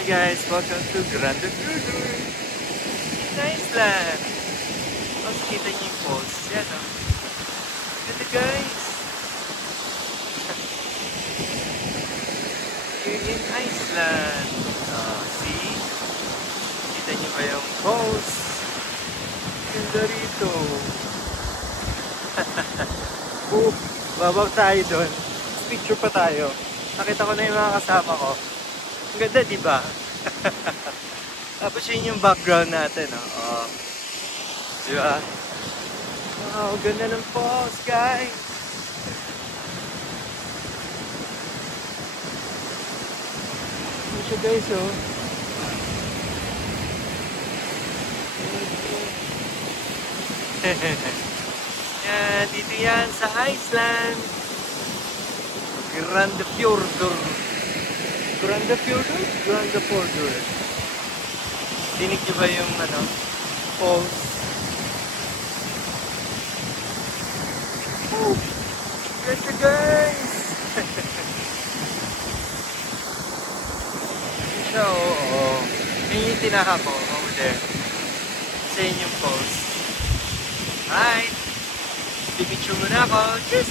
Hi guys, welcome to Grande Fjordur. Iceland. Mas kita niyo yung falls. Yan o. Ganda guys. Here in Iceland. See? Kita niyo ba yung falls? Ganda rito. Babaw tayo doon. Picture pa tayo. Nakita ko na yung mga kasama ko. Ang ganda, di ba? Tapos yun yung background natin, oh. Di ba? Wow, ganda ng falls, guys! Ano siya, guys, oh? Yan, dito yan sa Iceland. Grande Fjordur. Grande Fjordur? Grande Fjordur. Dinig niyo ba yung falls? Oh, ganda guys! So, oo. Yun yung tinaha ko over there. Sa inyong falls. Right. Pipicture muna ako. Cheers!